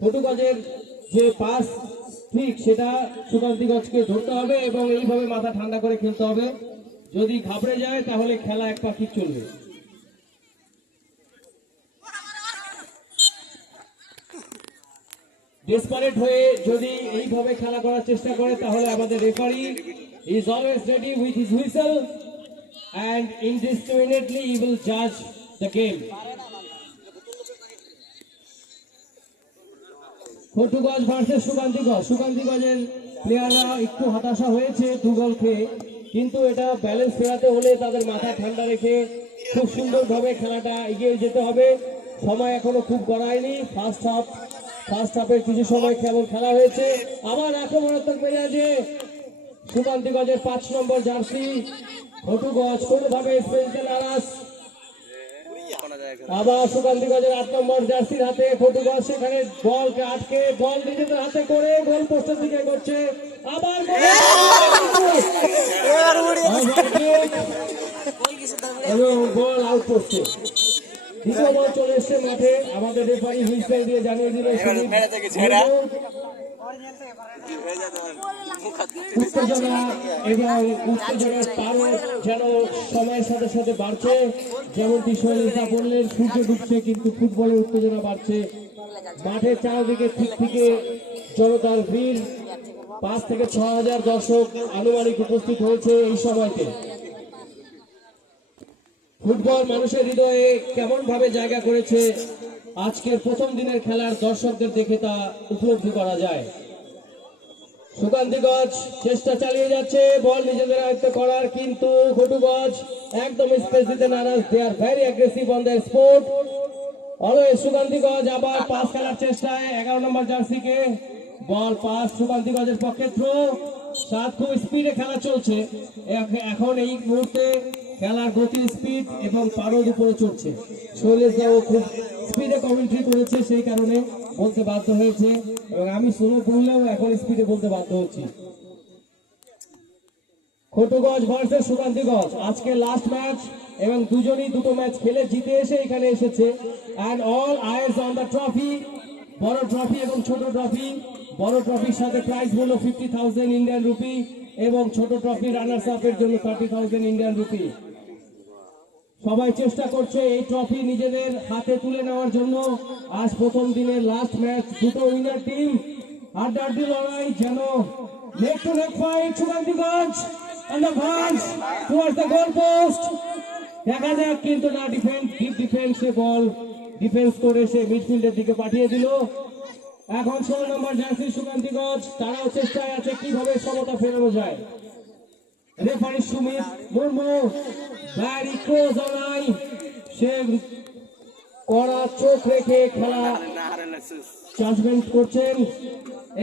ফটুগজের যে পাস ঠিক সেটা সুকান্তিগজকে ধরতে হবে এবং এইভাবে মাথা ঠান্ডা করে খেলতে হবে। যদি ঘাবড়ে যায় তাহলে খেলা এক পাখি চলবে। ডেসপারেট হয়ে যদি এইভাবে খেলা করার চেষ্টা করে তাহলে আমাদের referee is always ready with his whistle and indiscriminately he will judge the game. Phatugaj versus Sukantigaj. সুকান্তিগজের প্লেয়াররা একটু হতাশা হয়েছে 2 গোল খেয়ে, কিন্তু এটা ব্যালেন্স ফেরাতে হলে তাদের মাথা ঠান্ডা রেখে খুব সুন্দরভাবে খেলাটা এগিয়ে যেতে হবে। সময় এখনো খুব গড়ায়নি। ফার্স্ট হাফের কিছু সময় কেমন খেলা হয়েছে। আবার আক্রমণাত্মক মেজাজে সুকান্তিগজের 5 নম্বর জার্সি ফটুগজ কোনোভাবে স্পেসে নারাজ। আবার সুকান্তিগজের 8 নম্বর জার্সির হাতে ফটুগজ সেখানে বলকে আটকে বল নিজেদের হাতে করে গোল পোস্টের দিকে করছে। আবার এবং বল আউট পোস্টে। দ্বিতীয় বল চলে এসছে মাঠে। আমাদের রেফারি হুইসেল দিয়ে জানিয়ে দিল উত্তেজনা এবং উত্তেজনার পারদ যেন সময়ের সাথে সাথে বাড়ছে। যেমনটি শৈলেশা বললেন, সূর্য ডুবছে কিন্তু ফুটবলের উত্তেজনা বাড়ছে। মাঠের চারদিকে ঠিক থেকে জনতার ভিড়। 5 থেকে 6 হাজার দর্শক আনুমানিক উপস্থিত হয়েছে এই সময়তে। ফুটবল মানুষের হৃদয়ে কেমন ভাবে জায়গা করেছে আজকের প্রথম দিনের খেলার দর্শকদের দেখে তা উপলব্ধি করা যায়। সুকান্তিগজ চেষ্টা চালিয়ে যাচ্ছে বল নিজেদের আয়ত্ত করার, কিন্তু ফটুগজ একদম স্পেস দিতে নারাজ। They are very aggressive on the sport. Always Sukantigaj আবার পাস খেলার চেষ্টায় 11 নম্বর জার্সিকে বল পাস সুকান্তিগজের পক্ষে থ্রো। 7 খুব স্পিডে খেলা চলছে এখন। এই মুহূর্তে খেলার গতির স্পিড এবং পারদ উপরে চলছে। শৈলেশ দাও খুব স্পিডে কমেন্ট্রি করেছে, সেই কারণে বলতে বাধ্য হয়েছে এবং আমি শুনে বললেও এখন স্পিডে বলতে বাধ্য হচ্ছি। ফটুগজ ভার্সেস সুকান্তিগজ আজকে লাস্ট ম্যাচ এবং দুজনই দুটো ম্যাচ খেলে জিতে এসে এখানে এসেছে। And all eyes on the trophy. বড় ট্রফি এবং ছোট ট্রফি। বড় ট্রফির সাথে প্রাইজ হলো 50,000 ইন্ডিয়ান রুপি এবং ছোট ট্রফি রানার্স আপের জন্য 30,000 ইন্ডিয়ান রুপি। সবাই চেষ্টা করছে এই ট্রফি নিজেদের হাতে তুলে নেওয়ার জন্য। আজ প্রথম দিনের লাস্ট ম্যাচ, দুটো উইনার টিম হাড্ডাহাড্ডি লড়াই যেন leg to leg fight. Sukantigaj on the advance towards the goal post। দেখা যাক, কিন্তু না ডিফেন্সে বল ডিফেন্স করে সে মিডফিল্ডের দিকে পাঠিয়ে দিল। এখন 16 নম্বর জার্সি সুকান্তিগজ, তারাও চেষ্টায় আছে কিভাবে সমতা ফেরানো যায়। Referee Sumit Murmu very close on eye, সে কড়া চোখ রেখে খেলা জাজমেন্ট করছেন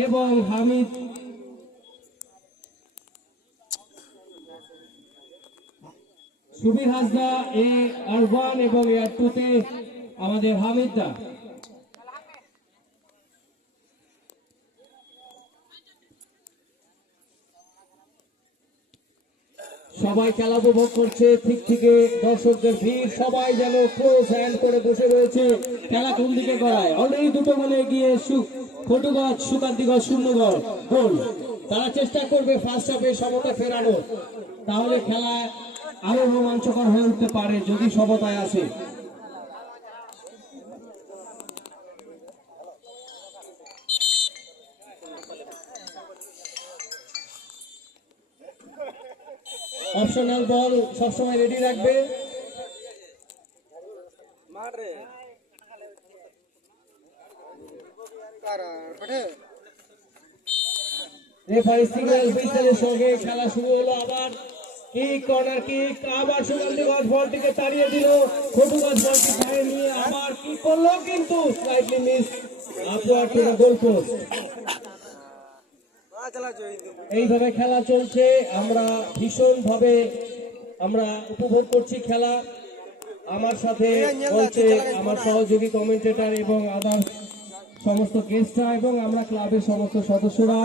এবং হামিদ সুবীর হাসদা আর1 এবং আর2তে আমাদের হামিদদা। সবাই খেলা উপভোগ করছে। ঠিক থেকে দর্শকদের ভিড়, সবাই যেন ক্লোজ হ্যান্ড করে বসে রয়েছে। খেলা কোন দিকে গড়ায়। অলরেডি দুটো বলে এগিয়ে ফটুগজ, সুকান্তিগজ 0 গোল। তারা চেষ্টা করবে ফার্স্ট হাফে সমতা ফেরানোর, তাহলে খেলা আরো রোমাঞ্চকর হয়ে উঠতে পারে যদি সমতায় আসে। অপশনাল বল সবসময় রেডি রাখবে। রেফারি সিগন্যাল হুইসেলের সঙ্গে খেলা শুরু হলো। আবার কিক, কর্নার কিক। আবার সুকান্তিগজ বলটিকে তাড়িয়ে দিল। ফটুগজ বলটি বাইরে নিয়ে আবার কি করলো, কিন্তু slightly miss upward to the goal post. এইভাবে খেলা চলছে। আমরা ভীষণ ভাবে উপভোগ করছি খেলা। আমার সাথে বলছে আমার সহযোগী কমেন্টেটর এবং আদার সমস্ত গেস্টরা এবং আমরা ক্লাবের সমস্ত সদস্যরা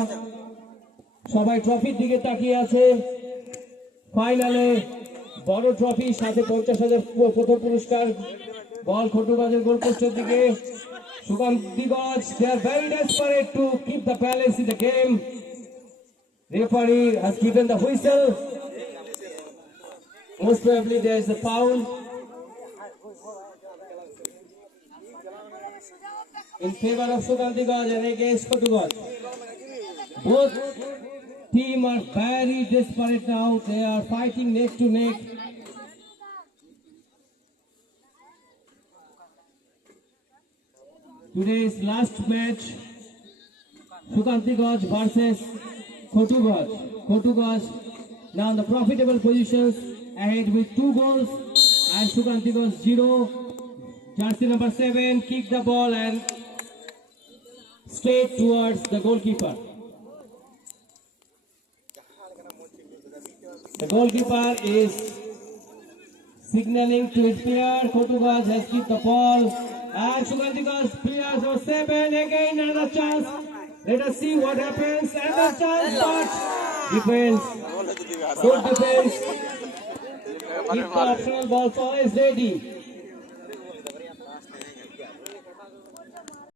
সবাই ট্রফির দিকে তাকিয়ে আছে। ফাইনালে বড় ট্রফি, সাথে 50,000 প্রথম পুরস্কার। বল ফটুগজের গোল পোস্টের দিকে। Shukanti Goj, they are very desperate to keep the balance in the game. Referee has given the whistle. Most probably there is a foul in favor of Shukanti Goj and against Chotu Goj. Both teams are very desperate now. They are fighting neck to neck. Today's last match, Shukanti Goj versus Chotu Goj. Chotu Goj now in the profitable positions, ahead with 2 goals, and Shukanti Goj 0. Jersey number 7 kick the ball and straight towards the goalkeeper. The goalkeeper is signaling to his player. Chotu Goj has kicked the ball. And Shukanti Goj players are 7. Again another chance. Let us see what happens. Another chance, but defense. Good defense. Keep the optional ball always ready.